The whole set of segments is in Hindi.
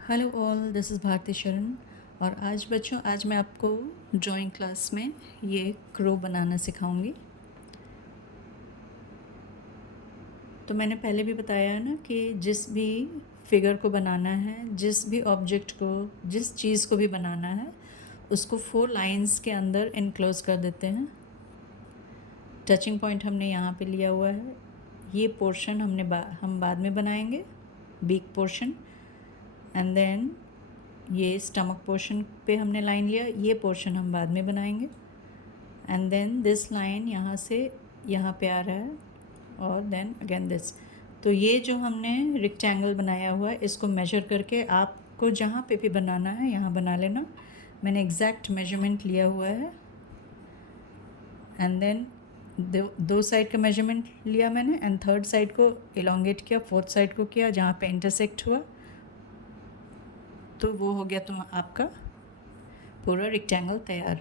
Hello all, this is Bharti Sharan. और आज बच्चों, आज मैं आपको ड्राइंग क्लास में ये क्रो बनाना सिखाऊंगी। तो मैंने पहले भी बताया है ना कि जिस भी फिगर को बनाना है, जिस भी ऑब्जेक्ट को, जिस चीज़ को भी बनाना है, उसको 4 लाइंस के अंदर इनक्लोज कर देते हैं। टचिंग पॉइंट हमने यहाँ पे लिया हुआ है। ये पोर्शन हम बाद में बनाएंगे, बीक पोर्शन। एंड देन ये स्टमक पोर्शन पे हमने लाइन लिया, ये पोर्शन हम बाद में बनाएंगे। एंड देन दिस लाइन यहाँ से यहाँ पे आ रहा है, और देन अगेन दिस। तो ये जो हमने रेक्टेंगल बनाया हुआ है, इसको मेजर करके आपको जहाँ पे भी बनाना है यहाँ बना लेना। मैंने एग्जैक्ट मेजरमेंट लिया हुआ है। एंड देन दो साइड का मेजरमेंट लिया मैंने, एंड थर्ड साइड को इलोंगेट किया, फोर्थ साइड को किया जहाँ पे इंटरसेक्ट हुआ, तो वो हो गया तुम आपका पूरा रेक्टेंगल तैयार।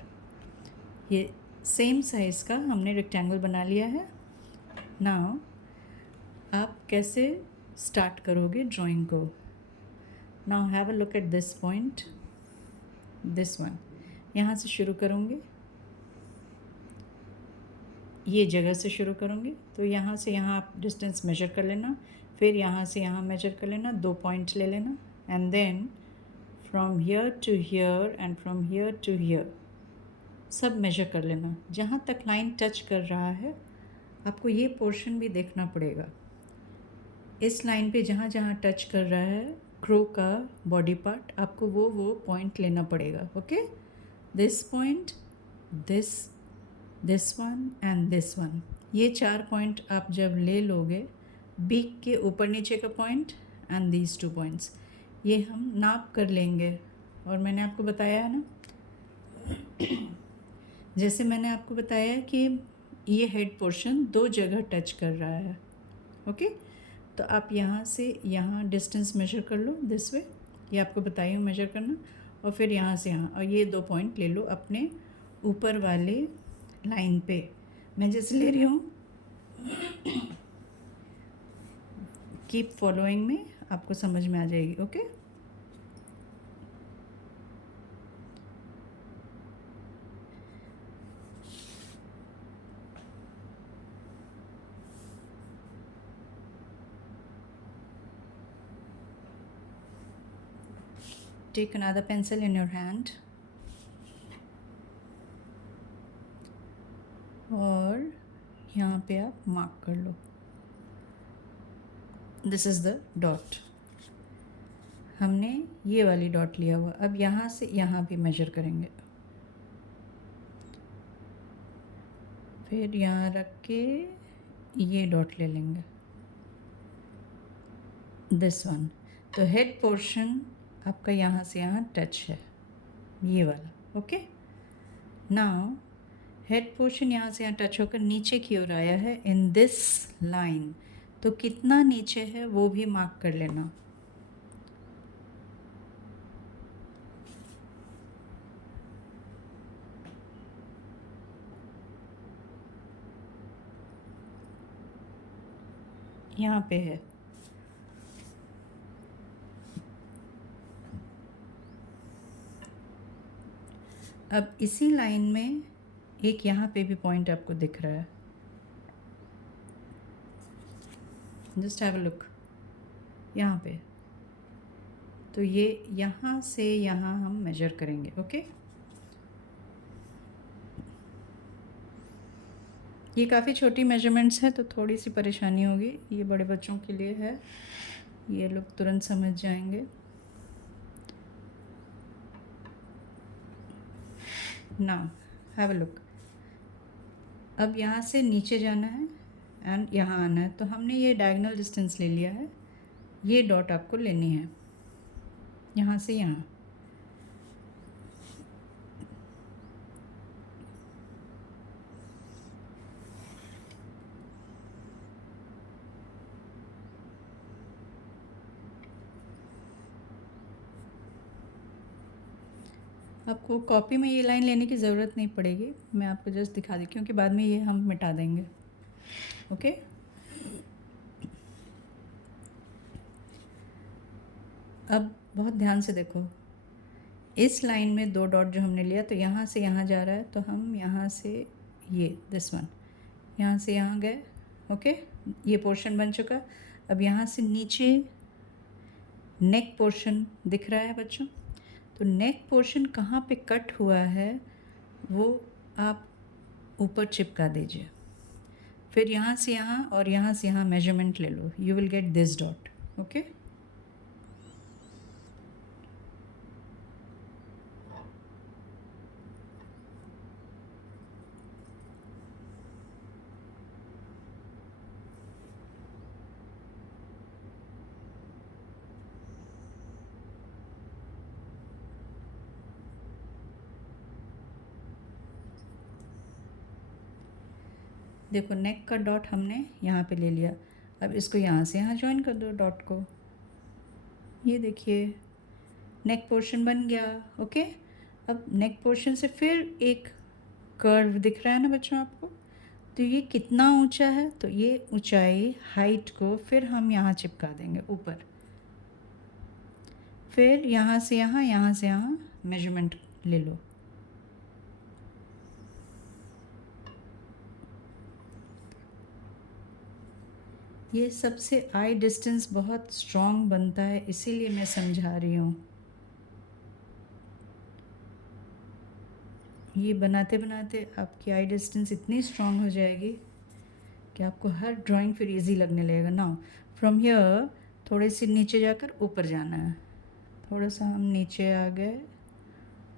ये सेम साइज़ का हमने रेक्टेंगल बना लिया है। नाउ आप कैसे स्टार्ट करोगे ड्राइंग को? Now have a look at this point, this one. यहाँ से शुरू करूँगी, ये जगह से शुरू करूँगी। तो यहाँ से यहाँ आप डिस्टेंस मेजर कर लेना, फिर यहाँ से यहाँ मेजर कर लेना, 2 पॉइंट ले लेना। And then from here to here and from here to here सब मेजर कर लेना। जहाँ तक लाइन टच कर रहा है आपको ये पोर्शन भी देखना पड़ेगा। इस लाइन पे जहाँ जहाँ टच कर रहा है क्रो का बॉडी पार्ट, आपको वो पॉइंट लेना पड़ेगा। Okay, this point, this one and this one, ये 4 पॉइंट आप जब ले लोगे, बीक के ऊपर नीचे का पॉइंट एंड दीज 2 पॉइंट्स, ये हम नाप कर लेंगे। और मैंने आपको बताया है ना, जैसे मैंने आपको बताया कि ये हेड पोर्शन 2 जगह टच कर रहा है। ओके, तो आप यहाँ से यहाँ डिस्टेंस मेजर कर लो दिस वे, ये आपको बताई हूँ मेजर करना। और फिर यहाँ से यहाँ, और ये 2 पॉइंट ले लो अपने ऊपर वाले लाइन पे। मैं जैसे ले रही हूँ, कीप फॉलोइंग में, आपको समझ में आ जाएगी। Okay, take another pencil in your hand और यहाँ पे आप मार्क कर लो। दिस इज़ द डॉट, हमने ये वाली डॉट लिया हुआ। अब यहाँ से यहाँ भी मेजर करेंगे, फिर यहाँ रख के ये डॉट ले लेंगे, दिस वन। तो हेड पोर्शन आपका यहाँ से यहाँ टच है, ये वाला। ओके, नाउ हेड पोर्शन यहाँ से यहाँ टच होकर नीचे की ओर आया है इन दिस लाइन, तो कितना नीचे है वो भी मार्क कर लेना। यहाँ पे है। अब इसी लाइन में एक यहाँ पे भी पॉइंट आपको दिख रहा है, जस्ट हैव अ लुक यहाँ पे। तो ये यहाँ से यहाँ हम मेजर करेंगे। ओके, ये काफ़ी छोटी मेजरमेंट्स है तो थोड़ी सी परेशानी होगी, ये बड़े बच्चों के लिए है, ये लोग तुरंत समझ जाएंगे। नाउ हैव अ लुक, अब यहाँ से नीचे जाना है एंड यहाँ आना है, तो हमने ये डायगोनल डिस्टेंस ले लिया है। ये डॉट आपको लेनी है यहाँ से यहाँ। आपको कॉपी में ये लाइन लेने की ज़रूरत नहीं पड़ेगी, मैं आपको जस्ट दिखा दी, क्योंकि बाद में ये हम मिटा देंगे। ओके, अब बहुत ध्यान से देखो, इस लाइन में 2 डॉट जो हमने लिया तो यहाँ से यहाँ जा रहा है, तो हम यहाँ से ये दिस वन यहाँ से यहाँ गए। ओके, ये पोर्शन बन चुका। अब यहाँ से नीचे नेक पोर्शन दिख रहा है बच्चों, तो नेक पोर्शन कहाँ पे कट हुआ है वो आप ऊपर चिपका दीजिए। फिर यहाँ से यहाँ और यहाँ से यहाँ मेजरमेंट ले लो, you will get this dot. Okay, देखो नेक का डॉट हमने यहाँ पे ले लिया। अब इसको यहाँ से यहाँ ज्वाइन कर दो डॉट को। ये देखिए नेक पोर्शन बन गया। ओके, अब नेक पोर्शन से फिर एक कर्व दिख रहा है ना बच्चों आपको, तो ये कितना ऊंचा है, तो ये ऊंचाई हाइट को फिर हम यहाँ चिपका देंगे ऊपर। फिर यहाँ से यहाँ मेजरमेंट ले लो। ये सबसे आई डिस्टेंस बहुत स्ट्रॉन्ग बनता है, इसीलिए मैं समझा रही हूँ। ये बनाते बनाते आपकी आई डिस्टेंस इतनी स्ट्रॉन्ग हो जाएगी कि आपको हर ड्राइंग फिर इजी लगने लगेगा। नाउ फ्रॉम हियर थोड़े से नीचे जाकर ऊपर जाना है। थोड़ा सा हम नीचे आ गए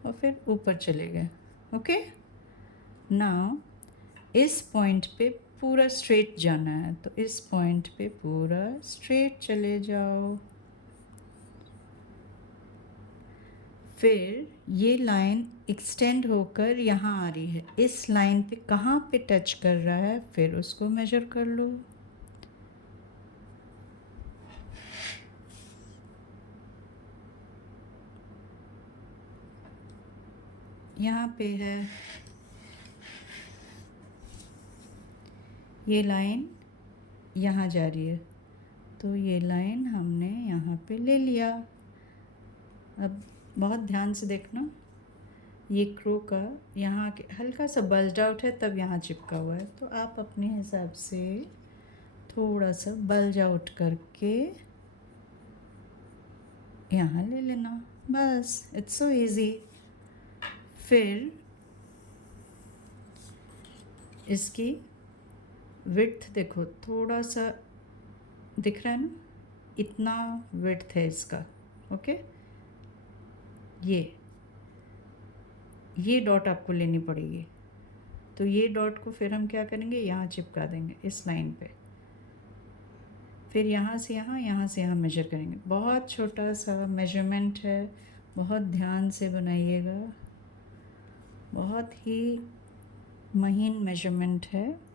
और फिर ऊपर चले गए। ओके, नाउ इस पॉइंट पे पूरा स्ट्रेट जाना है, तो इस पॉइंट पे पूरा स्ट्रेट चले जाओ। फिर ये लाइन एक्सटेंड होकर यहाँ आ रही है, इस लाइन पे कहाँ पे टच कर रहा है फिर उसको मेजर कर लो। यहाँ पे है ये लाइन, यहाँ जा रही है, तो ये लाइन हमने यहाँ पे ले लिया। अब बहुत ध्यान से देखना, ये क्रो का यहाँ के हल्का सा बल्ज आउट है तब यहाँ चिपका हुआ है, तो आप अपने हिसाब से थोड़ा सा बल्ज आउट करके यहाँ ले लेना, बस। It's so easy. फिर इसकी विड्थ देखो, थोड़ा सा दिख रहा है ना, इतना विड्थ है इसका। ओके, ये डॉट आपको लेनी पड़ेगी, तो ये डॉट को फिर हम क्या करेंगे, यहाँ चिपका देंगे इस लाइन पे। फिर यहाँ से यहाँ मेजर करेंगे। बहुत छोटा सा मेजरमेंट है, बहुत ध्यान से बनाइएगा, बहुत ही महीन मेजरमेंट है।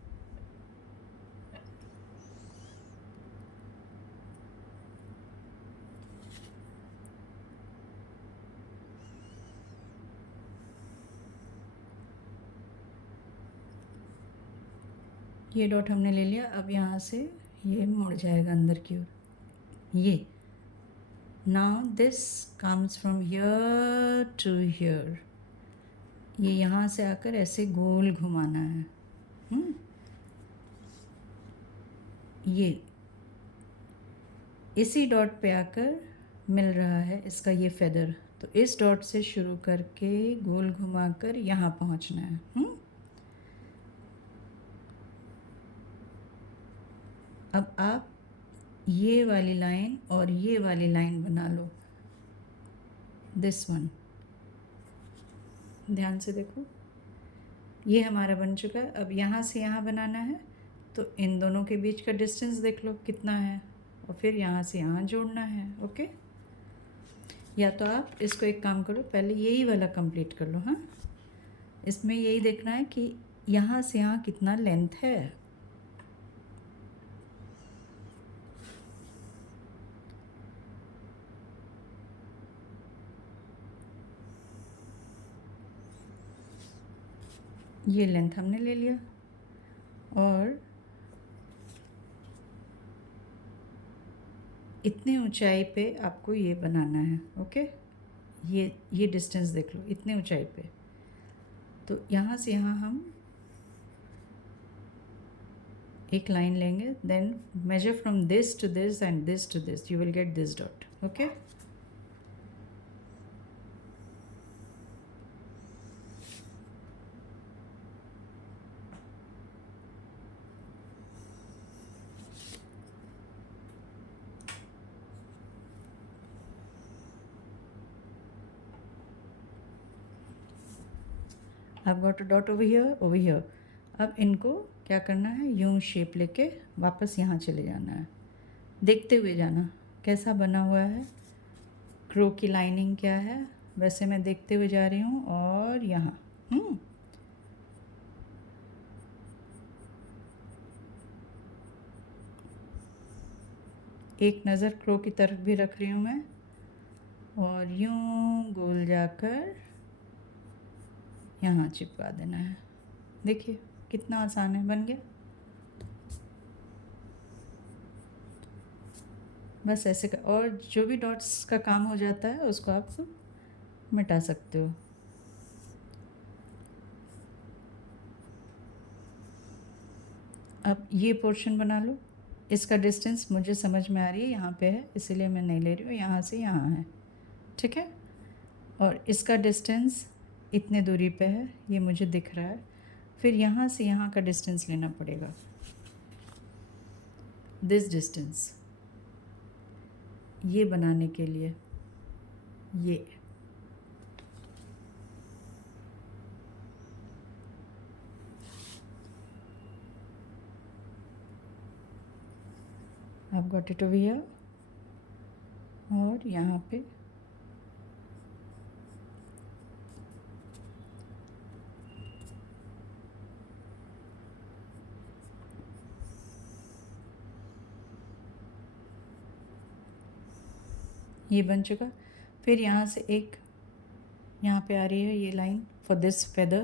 ये डॉट हमने ले लिया। अब यहाँ से ये मुड़ जाएगा अंदर की ओर। ये now this comes from here to here, ये यहाँ से आकर ऐसे गोल घुमाना है। ये इसी डॉट पे आकर मिल रहा है इसका ये फेदर, तो इस डॉट से शुरू करके गोल घुमाकर यहाँ पहुँचना है। अब आप ये वाली लाइन और ये वाली लाइन बना लो, दिस वन। ध्यान से देखो, ये हमारा बन चुका है। अब यहाँ से यहाँ बनाना है, तो इन दोनों के बीच का डिस्टेंस देख लो कितना है, और फिर यहाँ से यहाँ जोड़ना है। ओके, या तो आप इसको एक काम करो, पहले यही वाला कंप्लीट कर लो। हाँ, इसमें यही देखना है कि यहाँ से यहाँ कितना लेंथ है। ये लेंथ हमने ले लिया, और इतने ऊंचाई पे आपको ये बनाना है। ओके, ये डिस्टेंस देख लो, इतने ऊंचाई पे। तो यहाँ से यहाँ हम एक लाइन लेंगे, then measure from this to this and this to this, you will get this dot. Okay, I've got a dot over here, over here. अब इनको क्या करना है, यूं शेप लेके वापस यहाँ चले जाना है, देखते हुए जाना कैसा बना हुआ है, क्रो की लाइनिंग क्या है, वैसे मैं देखते हुए जा रही हूँ। और यहाँ एक नज़र क्रो की तरफ भी रख रही हूँ मैं, और यूं गोल जाकर यहाँ चिपका देना है। देखिए कितना आसान है, बन गया। बस ऐसे का, और जो भी डॉट्स का काम हो जाता है उसको आप मिटा सकते हो। अब ये पोर्शन बना लो, इसका डिस्टेंस मुझे समझ में आ रही है, यहाँ पे है इसीलिए मैं नहीं ले रही हूँ, यहाँ से यहाँ है, ठीक है। और इसका डिस्टेंस इतने दूरी पे है, ये मुझे दिख रहा है। फिर यहाँ से यहाँ का डिस्टेंस लेना पड़ेगा, दिस डिस्टेंस, ये बनाने के लिए ये I've got it over here, और यहाँ पे ये बन चुका। फिर यहाँ से एक यहाँ पे आ रही है ये लाइन फॉर दिस फेदर,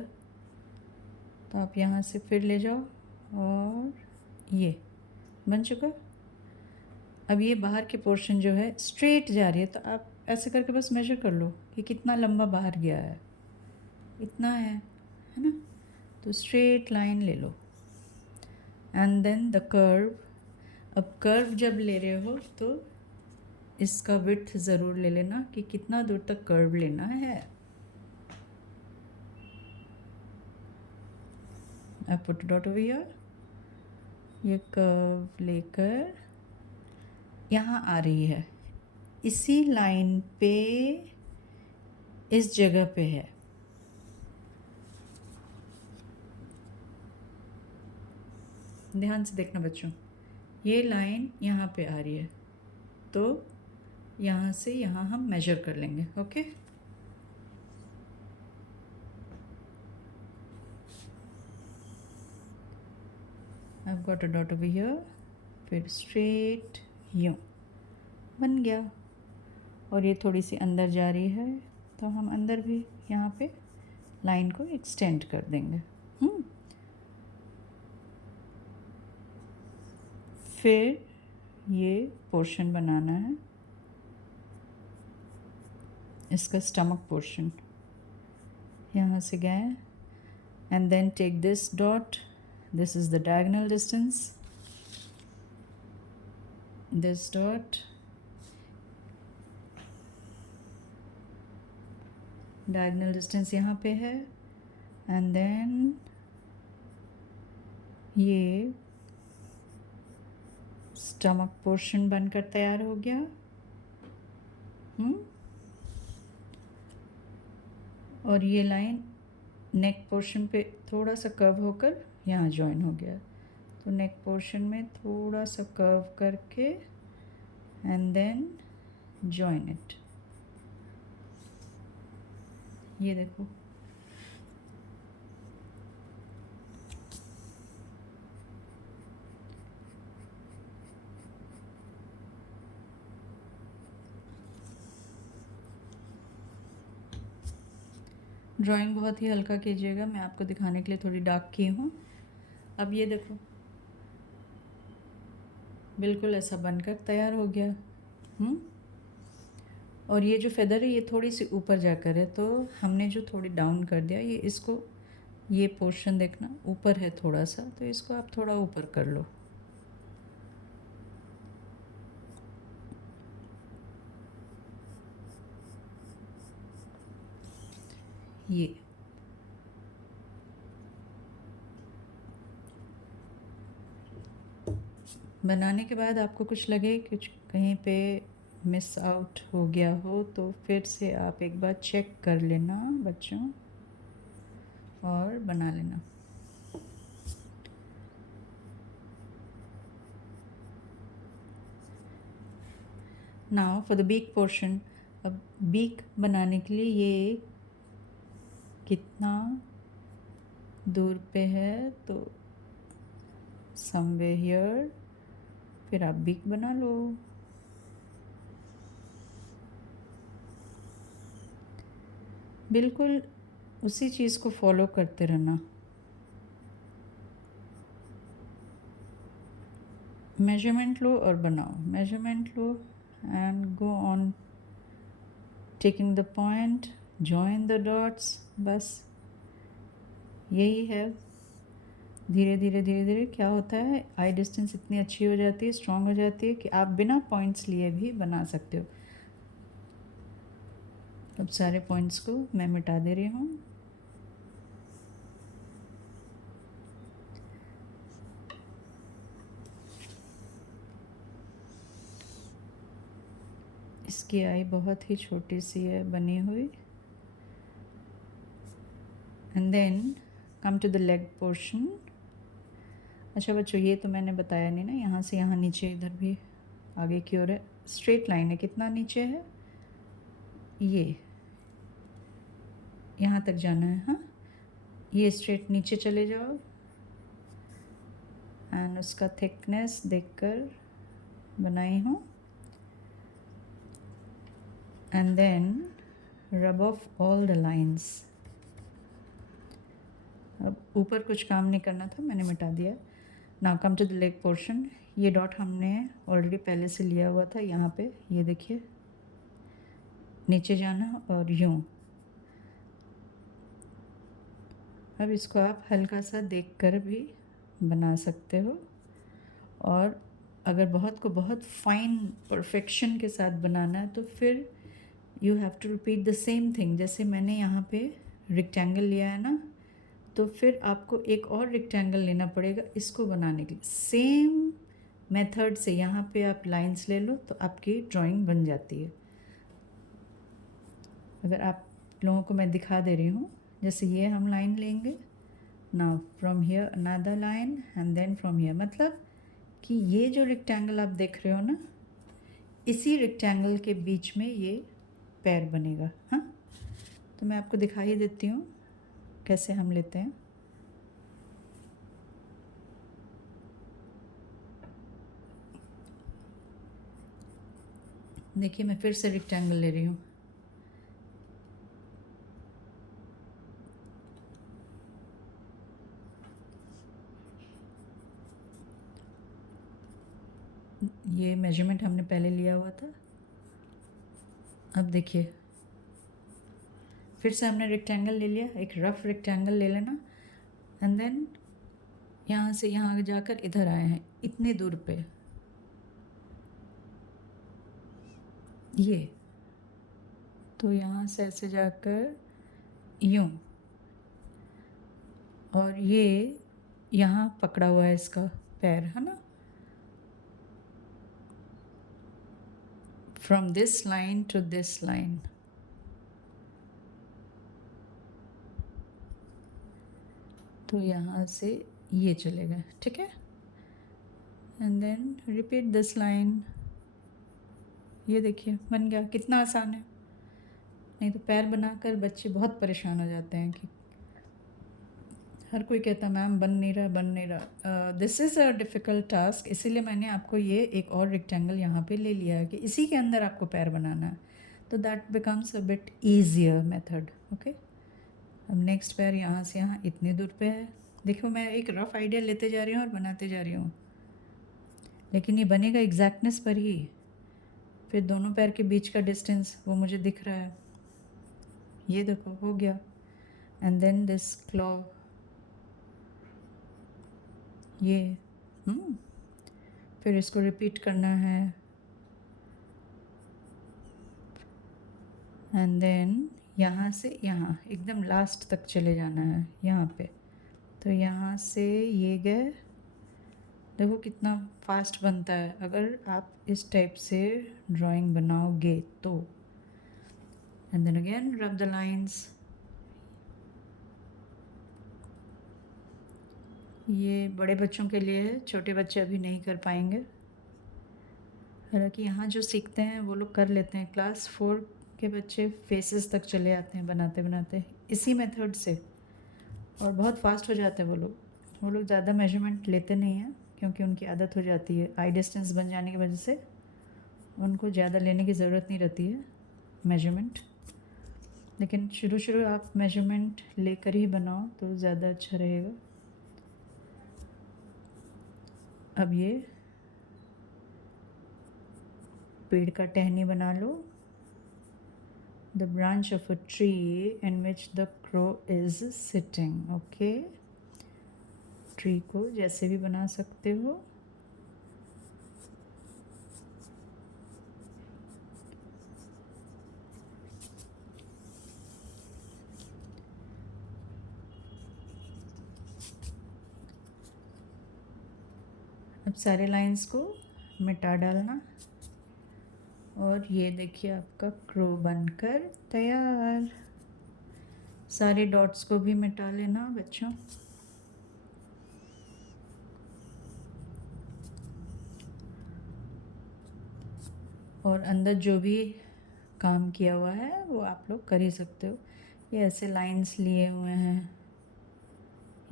तो आप यहाँ से फिर ले जाओ और ये बन चुका। अब ये बाहर के पोर्शन जो है स्ट्रेट जा रही है, तो आप ऐसे करके बस मेजर कर लो कि कितना लंबा बाहर गया है, इतना है ना। तो स्ट्रेट लाइन ले लो एंड देन द कर्व। अब कर्व जब ले रहे हो तो इसका विड्थ ज़रूर ले लेना कि कितना दूर तक कर्व लेना है। I put dot over here, ये कर्व लेकर यहाँ आ रही है, इसी लाइन पे इस जगह पे है। ध्यान से देखना बच्चों, ये लाइन यहाँ पे आ रही है, तो यहाँ से यहाँ हम मेजर कर लेंगे। Okay, I have got a dot over here, फिर स्ट्रेट यूँ बन गया। और ये थोड़ी सी अंदर जा रही है, तो हम अंदर भी यहाँ पे लाइन को एक्सटेंड कर देंगे। फिर ये पोर्शन बनाना है, इसका स्टमक पोर्शन, यहाँ से गए and then take this dot, this is the diagonal distance, this dot, diagonal distance यहाँ पे है, एंड देन ये स्टमक पोर्शन बनकर तैयार हो गया। और ये लाइन नेक पोर्शन पे थोड़ा सा कर्व होकर यहाँ जॉइन हो गया, तो नेक पोर्शन में थोड़ा सा कर्व करके एंड देन जॉइन इट। ये देखो, ड्राइंग बहुत ही हल्का कीजिएगा, मैं आपको दिखाने के लिए थोड़ी डार्क की हूँ। अब ये देखो बिल्कुल ऐसा बनकर तैयार हो गया। हम्म? और ये जो फेदर है ये थोड़ी सी ऊपर जाकर है, तो हमने जो थोड़ी डाउन कर दिया, ये इसको, ये पोर्शन देखना ऊपर है थोड़ा सा, तो इसको आप थोड़ा ऊपर कर लो। ये बनाने के बाद आपको कुछ लगे कुछ कहीं पे मिस आउट हो गया हो, तो फिर से आप एक बार चेक कर लेना बच्चों और बना लेना। Now for the beak portion. अब बीक बनाने के लिए ये कितना दूर पे है, तो समवेयर हियर, फिर आप बीक बना लो। बिल्कुल उसी चीज़ को फॉलो करते रहना। मेजरमेंट लो और बनाओ, measurement low and go on taking the point, join the dots, बस यही है। धीरे धीरे धीरे धीरे क्या होता है, आई डिस्टेंस इतनी अच्छी हो जाती है, स्ट्रांग हो जाती है कि आप बिना पॉइंट्स लिए भी बना सकते हो। अब सारे पॉइंट्स को मैं मिटा दे रही हूँ। इसकी आई बहुत ही छोटी सी है बनी हुई। And then come to the leg portion. अच्छा बच्चों, ये तो मैंने बताया नहीं ना, यहाँ से यहाँ नीचे इधर भी आगे की ओर है, स्ट्रेट लाइन है, कितना नीचे है, ये यहाँ तक जाना है। हाँ, ये स्ट्रेट नीचे चले जाओ एंड उसका थिकनेस देखकर बनाई हूँ। And then rub off all the lines. अब ऊपर कुछ काम नहीं करना था, मैंने मिटा दिया। Now come to the leg portion. ये डॉट हमने ऑलरेडी पहले से लिया हुआ था, यहाँ पे ये देखिए, नीचे जाना और यूँ। अब इसको आप हल्का सा देखकर भी बना सकते हो, और अगर बहुत को बहुत फाइन परफेक्शन के साथ बनाना है तो फिर you have to repeat the same thing. जैसे मैंने यहाँ पे रेक्टेंगल लिया है ना, तो फिर आपको एक और रेक्टेंगल लेना पड़ेगा इसको बनाने के लिए। सेम मेथड से यहाँ पे आप लाइंस ले लो तो आपकी ड्राइंग बन जाती है। अगर आप लोगों को मैं दिखा दे रही हूँ, जैसे ये हम लाइन लेंगे, now from here another line and then from here, मतलब कि ये जो रेक्टेंगल आप देख रहे हो ना, इसी रेक्टेंगल के बीच में ये पैर बनेगा। हाँ, तो मैं आपको दिखा ही देती हूँ कैसे हम लेते हैं। देखिए मैं फिर से रेक्टेंगल ले रही हूँ। ये मेजरमेंट हमने पहले लिया हुआ था। अब देखिए फिर से हमने रेक्टेंगल ले लिया, एक रफ रेक्टेंगल ले लेना एंड देन यहाँ से यहाँ जाकर इधर आए हैं इतने दूर पे, ये तो यहाँ से ऐसे जाकर यूँ, और ये यहाँ पकड़ा हुआ है इसका पैर, है ना। From this line to this line, तो यहाँ से ये चलेगा, ठीक है। And then repeat this line. ये देखिए बन गया, कितना आसान है। नहीं तो पैर बनाकर बच्चे बहुत परेशान हो जाते हैं कि हर कोई कहता है मैम बन नहीं रहा, बन नहीं रहा। This is a difficult task, इसीलिए मैंने आपको ये एक और रेक्टेंगल यहाँ पे ले लिया है कि इसी के अंदर आपको पैर बनाना है, तो that becomes a bit easier method. Okay, अब नेक्स्ट पैर यहाँ से यहाँ इतनी दूर पे है। देखो मैं एक रफ़ आइडिया लेते जा रही हूँ और बनाते जा रही हूँ, लेकिन ये बनेगा एग्जैक्टनेस पर ही। फिर दोनों पैर के बीच का डिस्टेंस वो मुझे दिख रहा है, ये देखो हो गया। एंड देन दिस क्लॉ, ये फिर इसको रिपीट करना है। एंड देन यहाँ से यहाँ एकदम लास्ट तक चले जाना है यहाँ पे। तो यहाँ से ये गए, देखो कितना फास्ट बनता है अगर आप इस टाइप से ड्राइंग बनाओगे तो। And then again rub the lines. ये बड़े बच्चों के लिए है, छोटे बच्चे अभी नहीं कर पाएंगे। हालांकि यहाँ जो सीखते हैं वो लोग कर लेते हैं, क्लास 4 के बच्चे फेसेस तक चले आते हैं बनाते बनाते इसी मेथड से, और बहुत फास्ट हो जाते हैं वो लोग ज़्यादा मेजरमेंट लेते नहीं हैं क्योंकि उनकी आदत हो जाती है, आई डिस्टेंस बन जाने की वजह से उनको ज़्यादा लेने की ज़रूरत नहीं रहती है मेजरमेंट। लेकिन शुरू आप मेजरमेंट लेकर ही बनाओ तो ज़्यादा अच्छा रहेगा। अब ये पेड़ का टहनी बना लो, the branch of a tree in which the crow is sitting. Okay, tree को जैसे भी बना सकते हो। अब सारे लाइंस को मिटा डालना और ये देखिए आपका क्रो बनकर तैयार। सारे डॉट्स को भी मिटा लेना बच्चों। और अंदर जो भी काम किया हुआ है वो आप लोग कर ही सकते हो। ये ऐसे लाइंस लिए हुए हैं,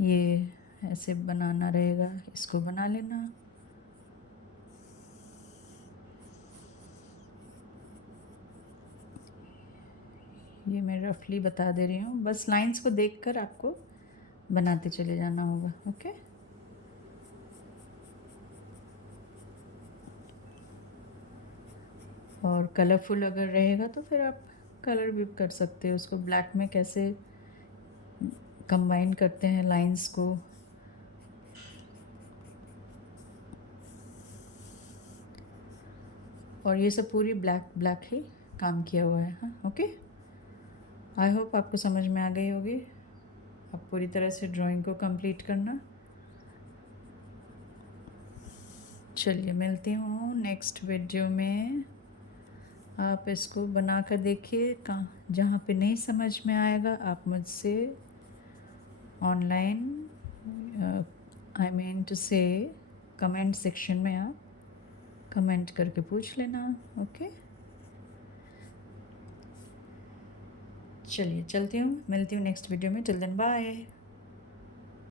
ये ऐसे बनाना रहेगा, इसको बना लेना। ये मैं रफली बता दे रही हूँ, बस लाइंस को देखकर आपको बनाते चले जाना होगा। ओके, और कलरफुल अगर रहेगा तो फिर आप कलर भी कर सकते हो उसको। ब्लैक में कैसे कंबाइन करते हैं लाइंस को, और ये सब पूरी ब्लैक ही काम किया हुआ है। हाँ, ओके, आई होप आपको समझ में आ गई होगी। आप पूरी तरह से ड्राइंग को कंप्लीट करना। चलिए मिलती हूँ नेक्स्ट वीडियो में। आप इसको बना कर देखिए, कहाँ जहाँ पे नहीं समझ में आएगा आप मुझसे ऑनलाइन आई मीन टू से कमेंट सेक्शन में आप कमेंट करके पूछ लेना। ओके, चलिए चलती हूँ, मिलती हूँ नेक्स्ट वीडियो में। Till then bye.